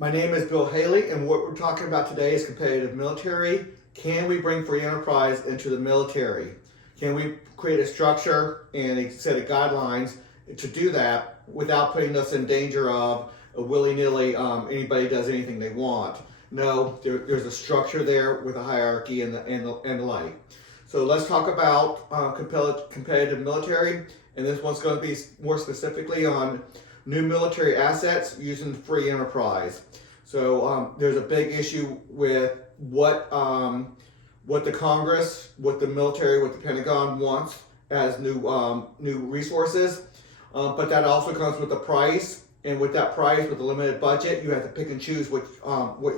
My name is Bill Haley, and what we're talking about today is competitive military. Can we bring free enterprise into the military? Can we create a structure and a set of guidelines to do that without putting us in danger of willy-nilly anybody does anything they want? No, there's a structure there with a hierarchy and the like. So let's talk about competitive military, and this one's going to be more specifically on new military assets using free enterprise. So there's a big issue with what the Congress, what the military, what the Pentagon wants as new resources, but that also comes with a price. And with that price, with a limited budget, you have to pick and choose what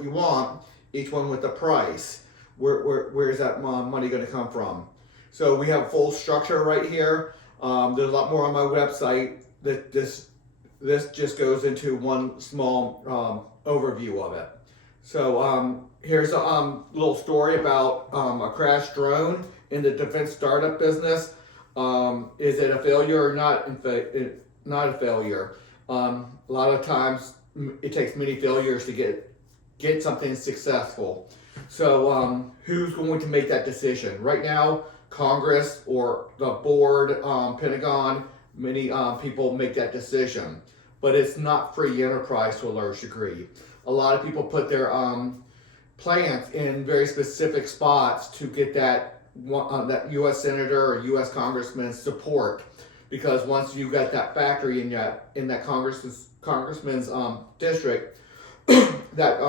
you want. Each one with a price. Where is that money going to come from? So we have full structure right here. There's a lot more on my website. That this just goes into one small overview of it. So here's a little story about a crashed drone in the defense startup business. Is it a failure or not? Not a failure. A lot of times it takes many failures to get something successful. So who's going to make that decision? Right now, Congress or the board, Pentagon, many people make that decision. But it's not free enterprise to a large degree. A lot of people put their plans in very specific spots to get that U.S. senator or U.S. congressman's support, because once you got that factory in that congressman's district, that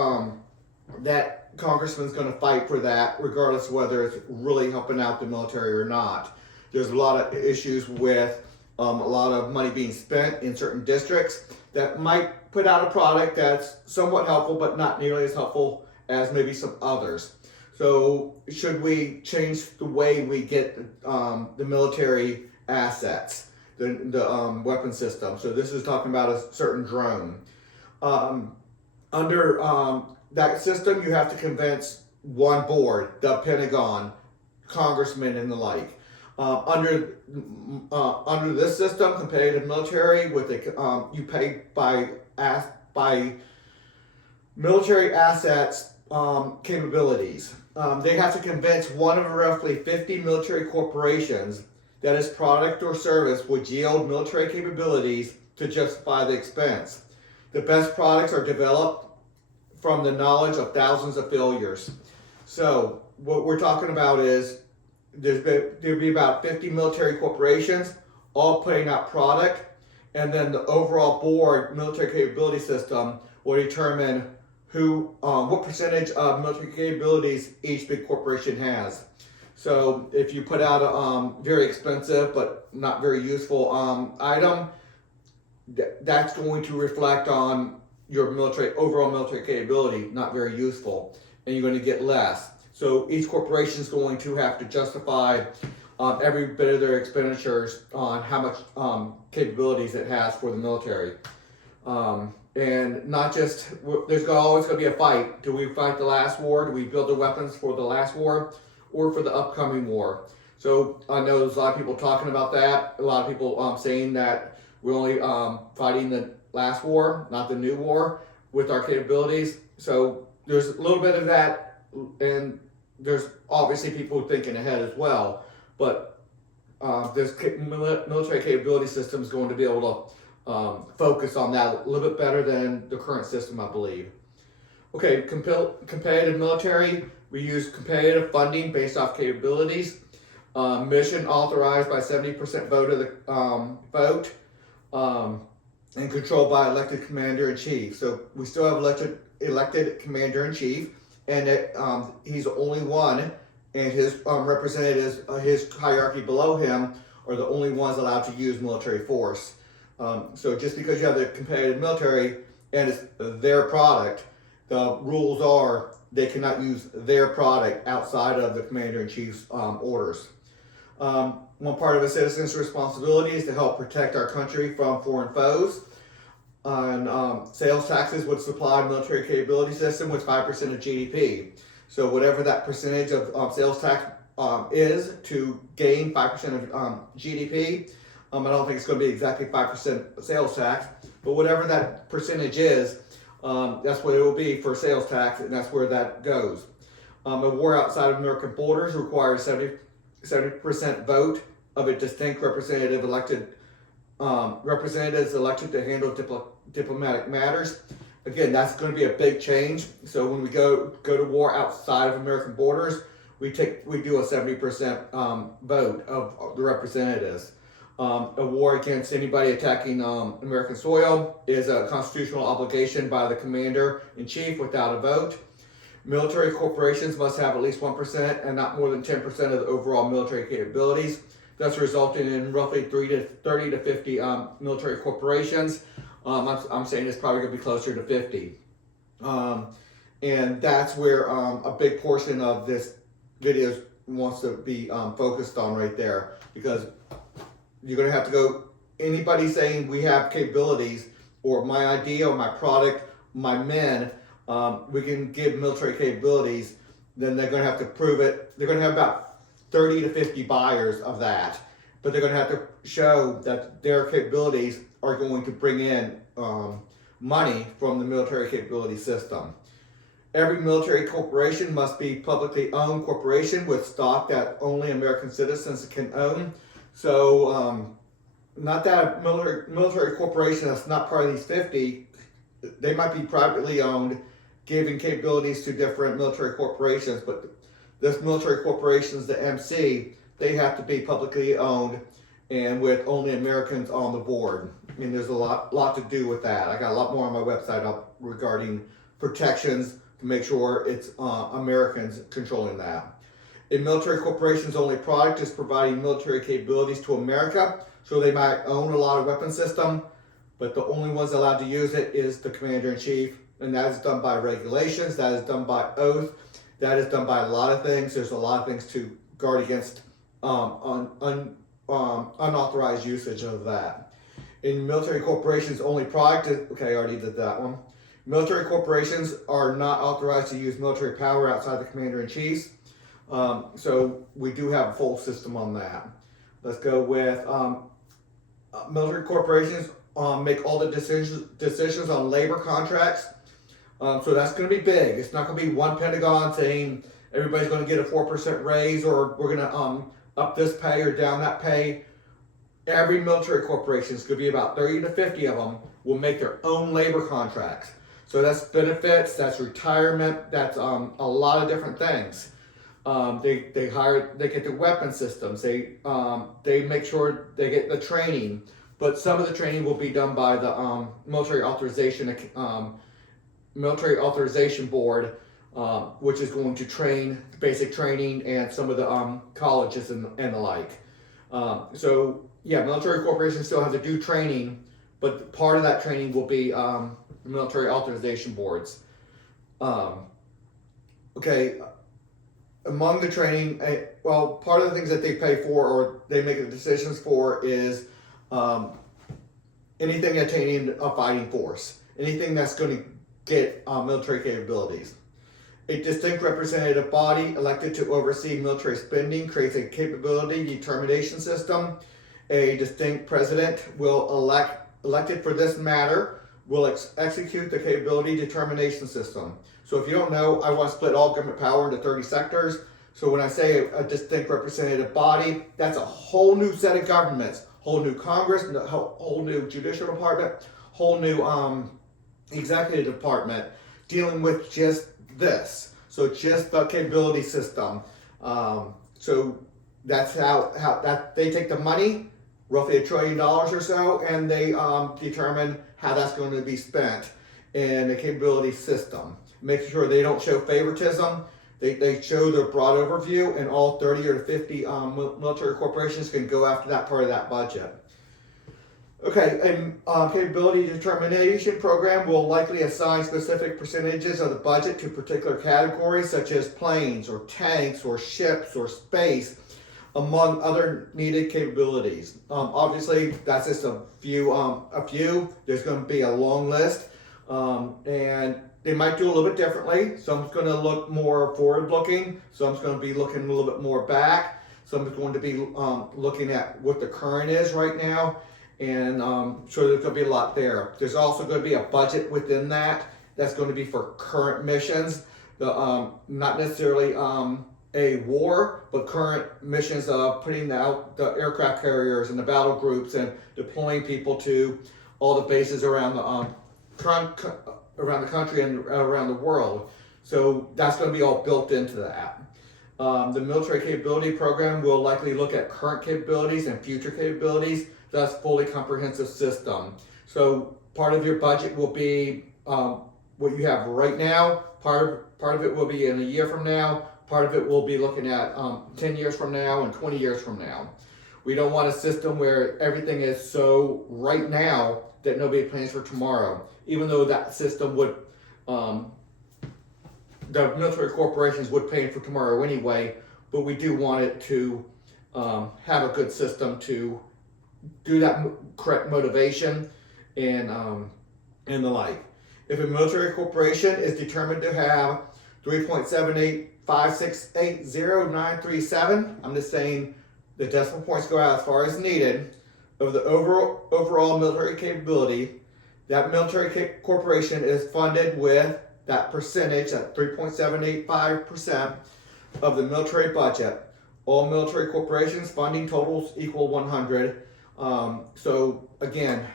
congressman's going to fight for that, regardless of whether it's really helping out the military or not. There's a lot of issues with a lot of money being spent in certain districts that might put out a product that's somewhat helpful, but not nearly as helpful as maybe some others. So should we change the way we get the military assets, the weapon system? So this is talking about a certain drone. Under that system, you have to convince one board, the Pentagon, congressmen, and the like. Under this system, competitive military, with you pay by military assets capabilities. They have to convince one of roughly 50 military corporations that its product or service would yield military capabilities to justify the expense. The best products are developed from the knowledge of thousands of failures. So what we're talking about is there'd be about 50 military corporations all putting out product, and then the overall board military capability system will determine what percentage of military capabilities each big corporation has. So if you put out a very expensive but not very useful item, that's going to reflect on your overall military capability, not very useful, and you're going to get less. So each corporation is going to have to justify every bit of their expenditures on how much capabilities it has for the military. And not just, there's always going to be a fight. Do we fight the last war? Do we build the weapons for the last war or for the upcoming war? So I know there's a lot of people talking about that. A lot of people saying that we're only fighting the last war, not the new war, with our capabilities. So there's a little bit of that, and there's obviously people thinking ahead as well. But this military capability system is going to be able to focus on that a little bit better than the current system, I believe. Okay, competitive military, we use competitive funding based off capabilities. Mission authorized by 70% vote of the and controlled by elected commander-in-chief. So we still have elected commander-in-chief, and he's the only one, and his representatives, his hierarchy below him, are the only ones allowed to use military force. So just because you have the competitive military and it's their product, the rules are they cannot use their product outside of the commander-in-chief's orders. One part of a citizen's responsibility is to help protect our country from foreign foes. And sales taxes would supply military capability system with 5% of GDP. So whatever that percentage of sales tax is to gain 5% of GDP, I don't think it's going to be exactly 5% sales tax, but whatever that percentage is, That's what it will be for sales tax, and that's where that goes. A war outside of American borders requires 70% vote of a distinct representatives elected to handle diplomatic matters. Again, that's going to be a big change. So when we go to war outside of American borders, we do a 70% vote of the representatives. A war against anybody attacking American soil is a constitutional obligation by the commander-in-chief without a vote. Military corporations must have at least 1% and not more than 10% of the overall military capabilities, thus resulting in roughly 30 to 50 military corporations. I'm saying it's probably going to be closer to 50. And that's where a big portion of this video wants to be focused on right there, because you're going to have to go, anybody saying we have capabilities, or my idea, or my product, my men, we can give military capabilities, then they're going to have to prove it. They're going to have about 30 to 50 buyers of that, but they're going to have to show that their capabilities are going to bring in money from the military capability system. Every military corporation must be publicly owned corporation with stock that only American citizens can own. So not that a military corporation that's not part of these 50, they might be privately owned, giving capabilities to different military corporations, but this military corporations, the MC, they have to be publicly owned and with only Americans on the board. I mean, there's a lot to do with that. I got a lot more on my website up regarding protections to make sure it's Americans controlling that. A military corporation's only product is providing military capabilities to America, so they might own a lot of weapon system, but the only ones allowed to use it is the commander-in-chief, and that is done by regulations, that is done by oath, that is done by a lot of things. There's a lot of things to guard against unauthorized usage of that. In military corporations, only product is, okay, I already did that one. Military corporations are not authorized to use military power outside the commander-in-chief. So we do have a full system on that. Let's go with military corporations make all the decisions on labor contracts. So that's going to be big. It's not going to be one Pentagon saying everybody's going to get a 4% raise, or we're going to up this pay or down that pay. Every military corporation, it's going to be about 30 to 50 of them, will make their own labor contracts. So that's benefits, that's retirement, that's a lot of different things. They get the weapon systems, they make sure they get the training, but some of the training will be done by the military authorization board, which is going to train basic training and some of the colleges and the like. So yeah, military corporations still have to do training, but part of that training will be military authorization boards. Okay. Among the training, well, part of the things that they pay for or they make the decisions for is anything attaining a fighting force, anything that's going to get military capabilities. A distinct representative body elected to oversee military spending creates a capability determination system. A distinct president will elected for this matter will execute the capability determination system. So if you don't know, I want to split all government power into 30 sectors. So when I say a distinct representative body, that's a whole new set of governments, whole new Congress, whole new judicial department, whole new executive department dealing with just this. So just the capability system. So that's how that they take the money, roughly $1 trillion or so, and they determine how that's going to be spent in the capability system. Make sure they don't show favoritism. They show the broad overview, and all 30 or 50 military corporations can go after that part of that budget. Okay, a capability determination program will likely assign specific percentages of the budget to particular categories, such as planes or tanks or ships or space, among other needed capabilities. Obviously, that's just a few. There's going to be a long list, and they might do a little bit differently. Some's going to look more forward-looking. Some's going to be looking a little bit more back. Some's going to be looking at what the current is right now, and so there's going to be a lot there. There's also going to be a budget within that, That's going to be for current missions, not necessarily a war, but current missions of putting out the aircraft carriers and the battle groups and deploying people to all the bases around the country and around the world. So that's going to be all built into that. The military capability program will likely look at current capabilities and future capabilities. That's fully comprehensive system. So part of your budget will be what you have right now. Part of it will be in a year from now. Part of it will be looking at 10 years from now and 20 years from now. We don't want a system where everything is so right now that nobody plans for tomorrow. Even though that system would, the military corporations would plan for tomorrow anyway, but we do want it to have a good system to do that correct motivation and the like. If a military corporation is determined to have 3.785680937, I'm just saying the decimal points go out as far as needed, of the overall military capability, that military corporation is funded with that percentage, that 3.785% of the military budget. All military corporations funding totals equal 100. So again,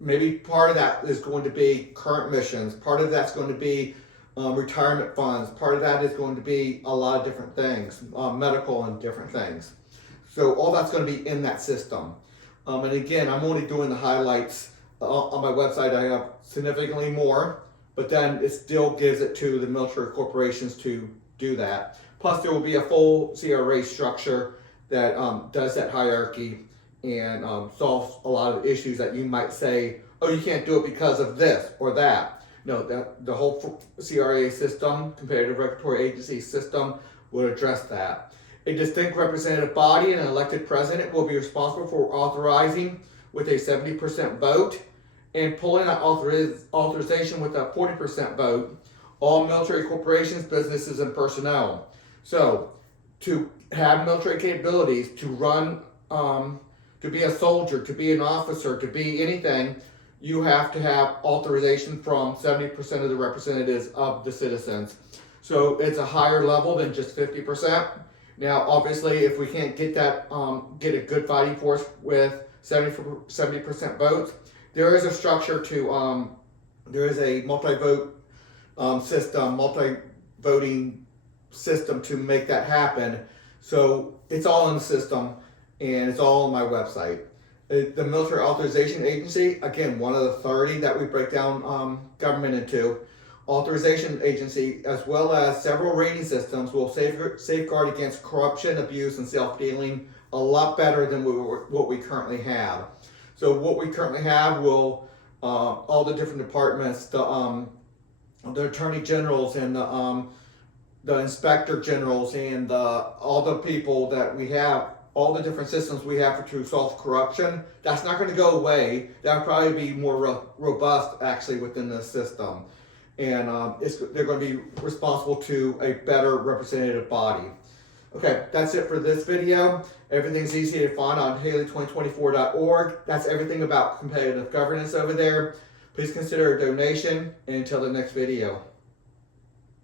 maybe part of that is going to be current missions. Part of that's going to be retirement funds. Part of that is going to be a lot of different things, medical and different things. So all that's going to be in that system. And again, I'm only doing the highlights. On my website, I have significantly more, but then it still gives it to the military corporations to do that. Plus, there will be a full CRA structure that does that hierarchy and solves a lot of issues that you might say, oh, you can't do it because of this or that. No, that the whole CRA system, Competitive Regulatory Agency system, will address that. A distinct representative body and an elected president will be responsible for authorizing with a 70% vote and pulling out authorization with a 40% vote all military corporations, businesses, and personnel. So, to have military capabilities, to run, to be a soldier, to be an officer, to be anything, you have to have authorization from 70% of the representatives of the citizens. So it's a higher level than just 50%. Now, obviously, if we can't get that, get a good fighting force with 70% votes, there is a structure to, there is a multi-vote system, multi-voting system to make that happen. So it's all in the system, and it's all on my website. The Military Authorization Agency, again, one of the 30 that we break down government into. Authorization Agency, as well as several rating systems, will safeguard against corruption, abuse, and self-dealing a lot better than what we currently have. So what we currently have will, all the different departments, the attorney generals and the inspector generals and all the people that we have, all the different systems we have to solve corruption, that's not going to go away. That'll probably be more robust actually within the system. And they're going to be responsible to a better representative body. Okay, that's it for this video. Everything's easy to find on Haley2024.org. That's everything about competitive governance over there. Please consider a donation, and until the next video.